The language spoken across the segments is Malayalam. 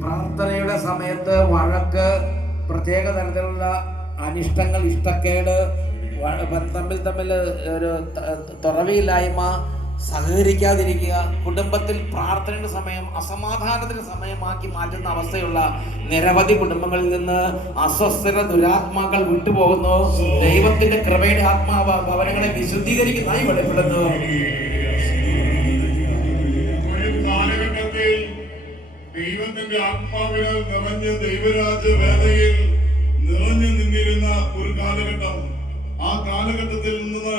പ്രാർത്ഥനയുടെ സമയത്ത് വഴക്ക് പ്രത്യേക തരത്തിലുള്ള അനിഷ്ടങ്ങൾ ഇഷ്ടക്കേട് തമ്മിൽ തമ്മിൽ ഒരു തുറവിയില്ലായ്മ സഹകരിക്കാതിരിക്കുക കുടുംബത്തിൽ പ്രാർത്ഥനയുടെ സമയം അസമാധാനത്തിന് സമയമാക്കി മാറ്റുന്ന അവസ്ഥയുള്ള നിരവധി കുടുംബങ്ങളിൽ നിന്ന് അസ്വസ്ഥര ദുരാത്മാക്കൾ വിട്ടുപോകുന്നു. ദൈവത്തിന്റെ കൃപയുടെ ആത്മാവ് ഭവനങ്ങളെ വിശുദ്ധീകരിക്കുന്നതായി വെളിപ്പെടുന്നു. ദൈവത്തിന്റെ ആത്മാവിനാൽ നിറഞ്ഞ ദൈവരാജ വേദയിൽ നിറഞ്ഞു നിന്നിരുന്ന ഒരു കാലഘട്ടം. ആ കാലഘട്ടത്തിൽ നിന്ന്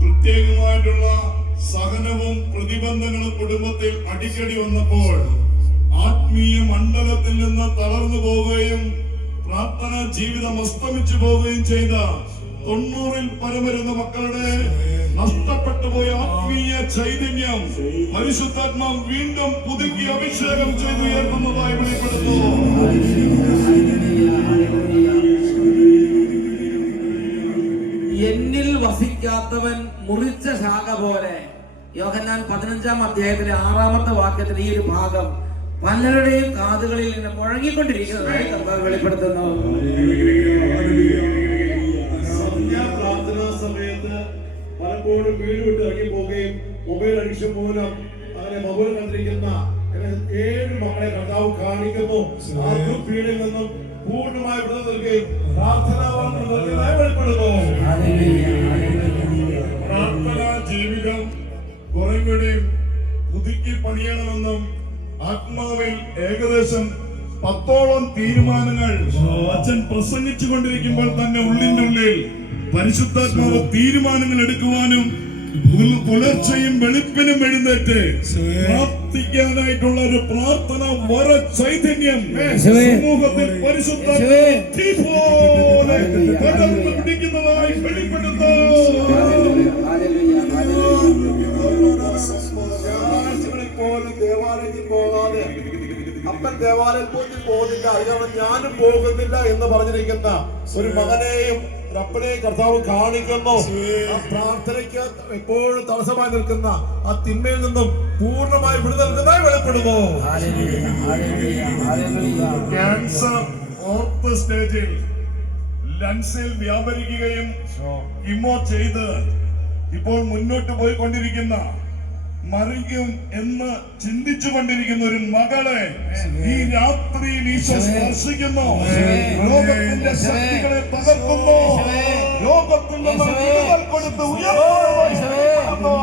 പ്രത്യേകമായിട്ടുള്ള സഹനവും പ്രതിബന്ധങ്ങളും കുടുംബത്തിൽ അടിക്കടി വന്നപ്പോൾ ആത്മീയ മണ്ഡലത്തിൽ നിന്ന് തളർന്നു പോവുകയും പ്രാർത്ഥന ജീവിതം അസ്തമിച്ചു പോവുകയും ചെയ്ത തൊണ്ണൂറിൽ പരമരുന്ന മക്കളുടെ നഷ്ടപ്പെട്ടു പോയ ആത്മീയ ചൈതന്യം പരിശുദ്ധാത്മാവ് വീണ്ടും പുതുക്കി അഭിഷേകം ചെയ്ത് ഉയർത്തുന്നതായി വെളിപ്പെടുന്നു. എന്നിൽ വസിക്കാത്തവൻ മുറിച്ച ശാഖ പോലെ യോഹന്നാൻ പതിനഞ്ചാം അധ്യായത്തിലെ ആറാമത്തെ വാക്യത്തിൽ ഈ ഒരു ഭാഗം പലരുടെയും കാതുകളിൽ നിന്ന് മുഴങ്ങിക്കൊണ്ടിരിക്കുന്നതായി കർത്താവ് വെളിപ്പെടുത്തുന്നു. പ്രാർത്ഥനാ സമയത്ത് പലപ്പോഴും വീട് വിട്ട് ഇറങ്ങി പോവുകയും മൊബൈൽ അഡിക്ഷൻ മൂലം അങ്ങനെ മൊബൈൽ കണ്ടിരിക്കുന്ന ഏഴ് മക്കളെ കർത്താവ് കാണിക്കുന്നു. ആ ദുഃഖീടിൽ നിന്നും പൂർണമായി വിടുതൽ നൽകുകയും പ്രാർത്ഥനാ വെളിപ്പെടുന്നു. പണിയണമെന്നും ആത്മാവിൽ ഏകദേശം പത്തോളം തീരുമാനങ്ങൾ അച്ഛൻ പ്രസംഗിച്ചു കൊണ്ടിരിക്കുമ്പോൾ തന്നെ ഉള്ളിന്റെ ഉള്ളിൽ പരിശുദ്ധാത്മാവ് തീരുമാനങ്ങൾ എടുക്കുവാനും പുലർച്ചയും വെളുപ്പിനും എഴുന്നേറ്റ് പ്രാർത്ഥിക്കാനായിട്ടുള്ള ഒരു പ്രാർത്ഥന വര ചൈതന്യം സമൂഹത്തിൽ പരിശുദ്ധാത്മാവ് ദേവാലയത്തിൽ പോകാതെ അപ്പൻ ദേവാലയത്തിൽ പോകുന്നില്ല. അതിനാണ് ഞാനും പോകുന്നില്ല എന്ന് പറഞ്ഞിരിക്കുന്ന ഒരു മകനെയും റപ്പനെയും കർത്താവ് കാണിക്കുന്നു. ആ പ്രാർത്ഥനയ്ക്ക് എപ്പോഴും തടസ്സമായി നിൽക്കുന്ന ആ തിന്മയിൽ നിന്നും പൂർണമായി വിടുതൽ വെളിപ്പെടുന്നു. ക്യാൻസർ ഓർത്ത് സ്റ്റേജിൽ ലങ്സിൽ വ്യാപരിക്കുകയും ഇമോ ചെയ്ത് ഇപ്പോൾ മുന്നോട്ട് പോയിക്കൊണ്ടിരിക്കുന്ന മറിയും എന്ന് ചിന്തിച്ചു കൊണ്ടിരിക്കുന്ന ഒരു മകളെ ഈ രാത്രിയിൽ ഈശോ സ്പർശിക്കുന്നു. ലോകത്തിന്റെ ശക്തികളെ തകർക്കുന്നു. ലോകത്തിൽ നിന്ന് വിടുതൽ കൊടുത്ത് ഉയർത്തുന്നു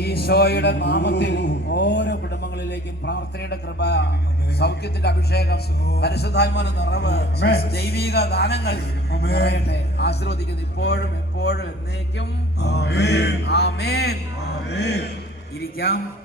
ഈശോയുടെ നാമത്തിൽ ഓരോ കുടുംബങ്ങളിലേക്കും പ്രാർത്ഥനയുടെ കൃപ സൗഖ്യത്തിന്റെ അഭിഷേകം പരിശുദ്ധാത്മാന നിറവ് ദൈവിക ദാനങ്ങൾ ആശീർവദിക്കുന്നു ഇപ്പോഴും എപ്പോഴും എന്നേക്കും. ആമേൻ. ഇരിക്കാം.